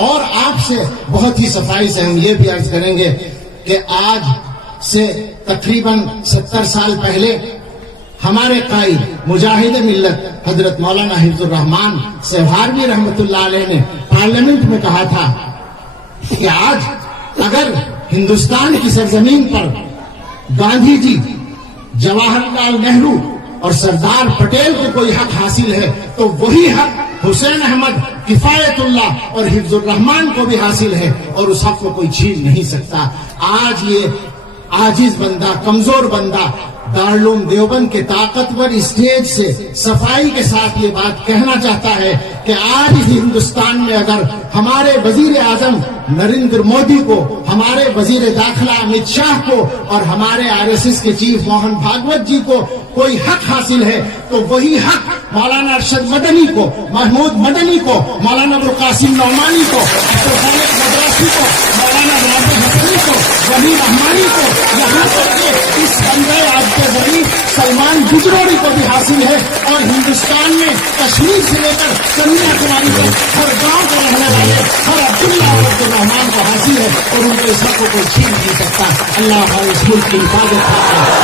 اور آپ سے بہت ہی صفائی سے ہم یہ بھی عرض کریں گے کہ آج سے تقریباً 70 سال پہلے ہمارے قائد مجاہد ملت حضرت مولانا حفظ الرحمان سہاروی رحمت اللہ علیہ نے پارلیمنٹ میں کہا تھا کہ آج اگر ہندوستان کی سرزمین پر گاندھی جی، جواہر لال نہرو اور سردار پٹیل کو کوئی حق حاصل ہے تو وہی حق حسین احمد، کفایت اللہ اور حفظ الرحمان کو بھی حاصل ہے، اور اس حق کو کوئی چھین نہیں سکتا۔ آج یہ عاجز بندہ، کمزور بندہ دارالعلوم دیوبند کے طاقتور اسٹیج سے صفائی کے ساتھ یہ بات کہنا چاہتا ہے کہ آج ہندوستان میں اگر ہمارے وزیر اعظم نریندر مودی کو، ہمارے وزیر داخلہ امت شاہ کو اور ہمارے RSS کے چیف موہن بھاگوت جی کو کوئی حق حاصل ہے تو وہی حق مولانا ارشد مدنی کو، محمود مدنی کو، مولانا ابوالقاسم نعمانی کو، عبدالخالق مدرسی کو، مولانا رابع حسنی کو، ولی رحمانی کو، یہاں تک کہ اس بندے آج کے ذریعے سلمان بجنوری کو بھی حاصل ہے، اور ہندوستان میں کشمیر سے لے کر کنیا کماری تک ہر گاؤں کے رہنے والے ہر عبداللہ اور عبدالرحمان کو حاصل ہے، اور ان کے اس حق کو کوئی چھین نہیں سکتا۔ اللہ ہمارے اس ملک کی حفاظت کرتا ہے۔